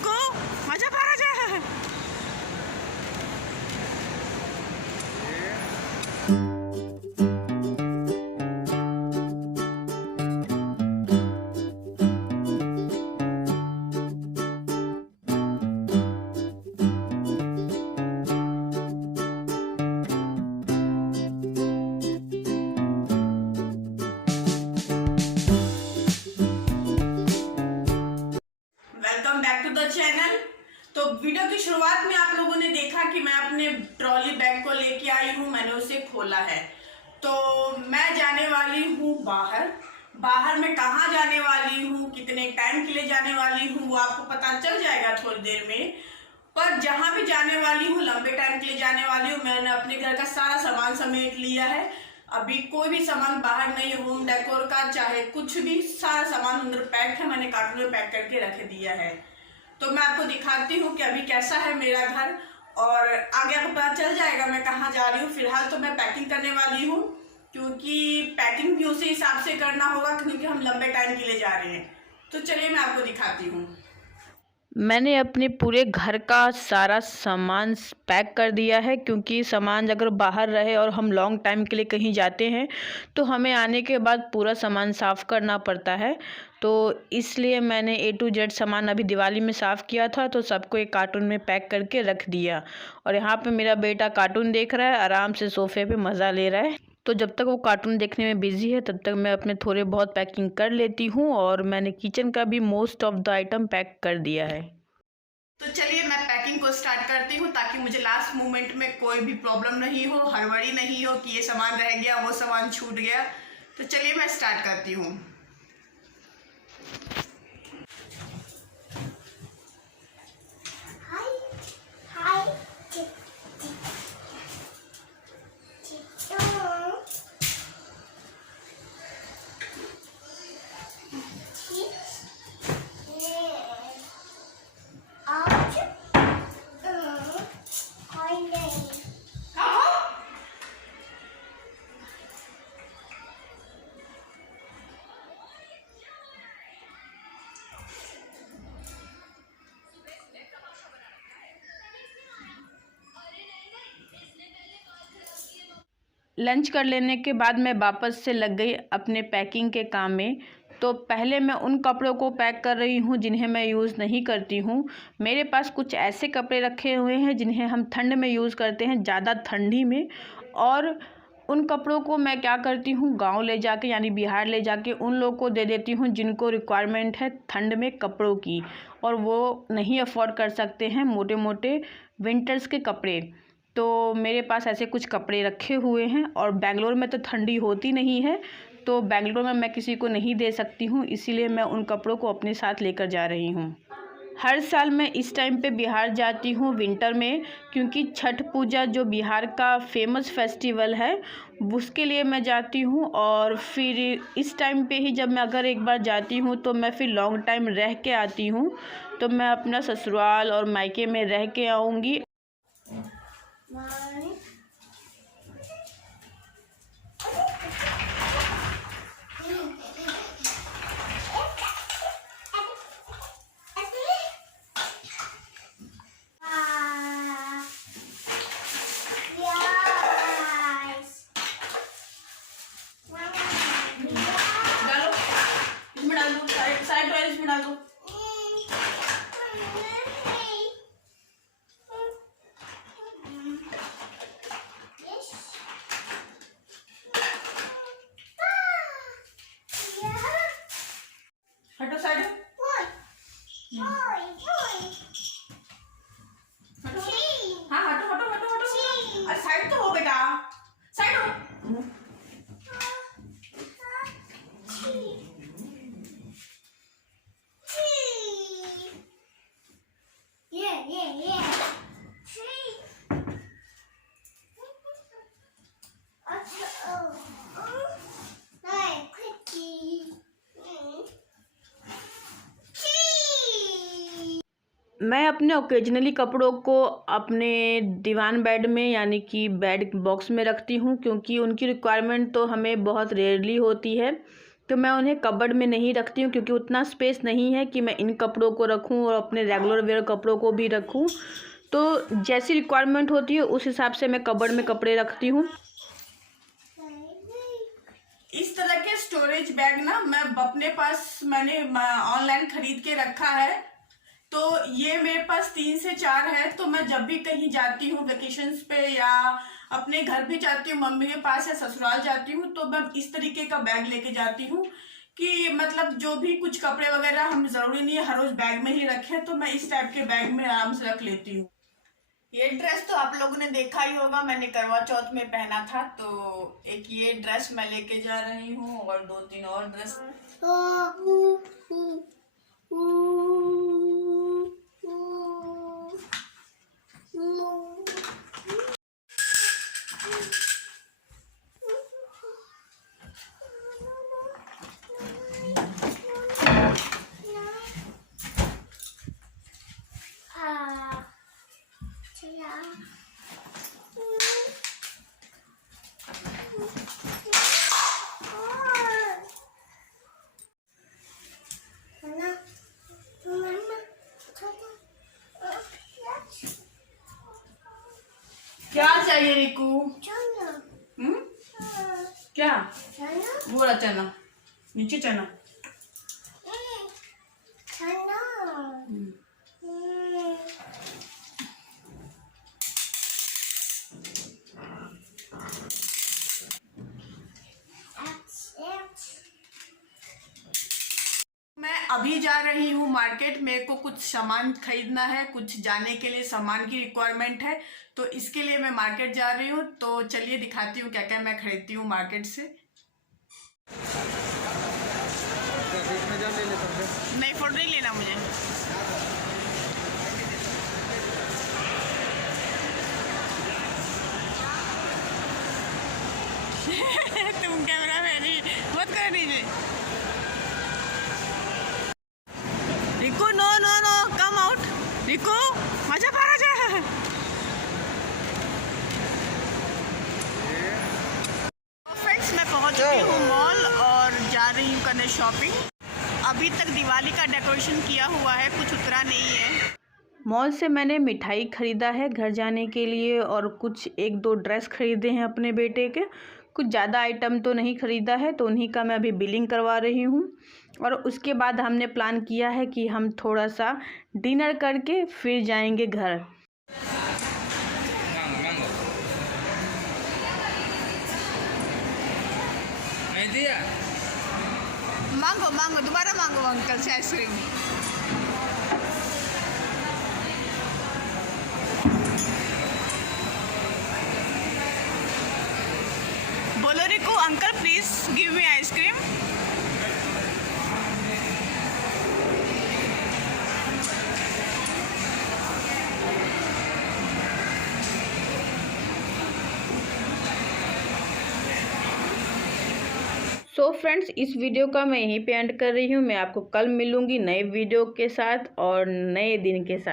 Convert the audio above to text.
Chico मजा पा रहा है। Welcome back to the channel. तो वीडियो की शुरुआत में आप लोगों ने देखा कि मैं अपने ट्रॉली बैग को लेके आई हूँ, मैंने उसे खोला है। तो मैं जाने वाली हूँ बाहर में कहाँ जाने वाली हूँ, कितने टाइम के लिए जाने वाली हूँ वो आपको पता चल जाएगा थोड़ी देर में। पर जहाँ भी जाने वाली हूँ लंबे टाइम के लिए जाने वाली हूँ। मैंने अपने घर का सारा सामान समेट लिया है, अभी कोई भी सामान बाहर नहीं है, होम डेकोर का चाहे कुछ भी, सारा सामान अंदर पैक है, मैंने कार्टून में पैक करके रख दिया है। तो मैं आपको दिखाती हूँ कि अभी कैसा है मेरा घर, और आगे आपको पता चल जाएगा मैं कहाँ जा रही हूँ। फिलहाल तो मैं पैकिंग करने वाली हूँ, क्योंकि पैकिंग भी उसी हिसाब से करना होगा क्योंकि हम लंबे टाइम के लिए जा रहे हैं। तो चलिए मैं आपको दिखाती हूँ। मैंने अपने पूरे घर का सारा सामान पैक कर दिया है, क्योंकि सामान अगर बाहर रहे और हम लॉन्ग टाइम के लिए कहीं जाते हैं तो हमें आने के बाद पूरा सामान साफ़ करना पड़ता है। तो इसलिए मैंने A to Z सामान अभी दिवाली में साफ़ किया था, तो सबको एक कार्टून में पैक करके रख दिया। और यहाँ पे मेरा बेटा कार्टून देख रहा है, आराम से सोफ़े पे मज़ा ले रहा है। तो जब तक वो कार्टून देखने में बिज़ी है तब तक मैं अपने थोड़े बहुत पैकिंग कर लेती हूँ, और मैंने किचन का भी most of the item pack कर दिया है। तो चलिए मैं पैकिंग को स्टार्ट करती हूँ, ताकि मुझे लास्ट मोमेंट में कोई भी प्रॉब्लम नहीं हो, हड़बड़ी नहीं हो कि ये सामान रह गया, वो सामान छूट गया। तो चलिए मैं स्टार्ट करती हूँ। लंच कर लेने के बाद मैं वापस से लग गई अपने पैकिंग के काम में। तो पहले मैं उन कपड़ों को पैक कर रही हूँ जिन्हें मैं यूज़ नहीं करती हूँ। मेरे पास कुछ ऐसे कपड़े रखे हुए हैं जिन्हें हम ठंड में यूज़ करते हैं, ज़्यादा ठंडी में। और उन कपड़ों को मैं क्या करती हूँ, गांव ले जाके यानी बिहार ले जाके उन लोगों को दे देती हूँ जिनको रिक्वायरमेंट है ठंड में कपड़ों की, और वो नहीं अफोर्ड कर सकते हैं मोटे मोटे विंटर्स के कपड़े। तो मेरे पास ऐसे कुछ कपड़े रखे हुए हैं, और बेंगलोर में तो ठंडी होती नहीं है, तो बेंगलोर में मैं किसी को नहीं दे सकती हूँ, इसीलिए मैं उन कपड़ों को अपने साथ लेकर जा रही हूँ। हर साल मैं इस टाइम पे बिहार जाती हूँ विंटर में, क्योंकि छठ पूजा जो बिहार का फेमस फेस्टिवल है उसके लिए मैं जाती हूँ। और फिर इस टाइम पे ही जब मैं अगर एक बार जाती हूँ तो मैं फिर लॉन्ग टाइम रह के आती हूँ, तो मैं अपना ससुराल और मायके में रह के आऊँगी। हटो साइड, हाँ हटो हटो हटो हटो, अरे साइड तो हो बेटा, साइड हो। मैं अपने ओकेजनली कपड़ों को अपने दीवान बेड में यानी कि बेड बॉक्स में रखती हूँ, क्योंकि उनकी रिक्वायरमेंट तो हमें बहुत रेयरली होती है। तो मैं उन्हें कबर्ड में नहीं रखती हूँ, क्योंकि उतना स्पेस नहीं है कि मैं इन कपड़ों को रखूँ और अपने रेगुलर वेयर कपड़ों को भी रखूँ। तो जैसी रिक्वायरमेंट होती है उस हिसाब से मैं कबर्ड में कपड़े रखती हूँ। इस तरह के स्टोरेज बैग ना मैं अपने पास मैंने ऑनलाइन खरीद के रखा है। तो ये मेरे पास 3 से 4 है। तो मैं जब भी कहीं जाती हूँ वेकेशंस पे या अपने घर भी जाती हूँ, मम्मी के पास या ससुराल जाती हूँ, तो मैं इस तरीके का बैग लेके जाती हूँ कि मतलब जो भी कुछ कपड़े वगैरह हम जरूरी नहीं है हर रोज बैग में ही रखें, तो मैं इस टाइप के बैग में आराम से रख लेती हूँ। ये ड्रेस तो आप लोगों ने देखा ही होगा, मैंने करवा चौथ में पहना था। तो एक ये ड्रेस मैं लेके जा रही हूँ और 2-3 और ड्रेस। क्या चाहिए रिकू? क्या? बोला चना, नीचे चना। मैं अभी जा रही हूँ मार्केट। मेरे को कुछ सामान खरीदना है, कुछ जाने के लिए सामान की रिक्वायरमेंट है, तो इसके लिए मैं मार्केट जा रही हूँ। तो चलिए दिखाती हूँ क्या क्या मैं खरीदती हूँ मार्केट से। नहीं, फोटो नहीं लेना मुझे। तुम कैमरा मैन मत कर दीजिए। Rico no no no come out. Rico मजा पा जा। फ्रेंड्स मैं पहुंच चुकी हूँ मॉल और जा रही हूँ करने शॉपिंग। अभी तक दिवाली का डेकोरेशन किया हुआ है, कुछ उतरा नहीं है। मॉल से मैंने मिठाई ख़रीदा है घर जाने के लिए और कुछ 1-2 ड्रेस खरीदे हैं अपने बेटे के। कुछ ज़्यादा आइटम तो नहीं ख़रीदा है, तो उन्हीं का मैं अभी बिलिंग करवा रही हूँ। और उसके बाद हमने प्लान किया है कि हम थोड़ा सा डिनर करके फिर जाएंगे घर। मांगो मांगो, दोबारा मांगो अंकल से आइसक्रीम। बोलो Rico uncle please give me ice cream. So friends इस वीडियो का मैं यहीं पे एंड कर रही हूँ। मैं आपको कल मिलूँगी नए वीडियो के साथ और नए दिन के साथ।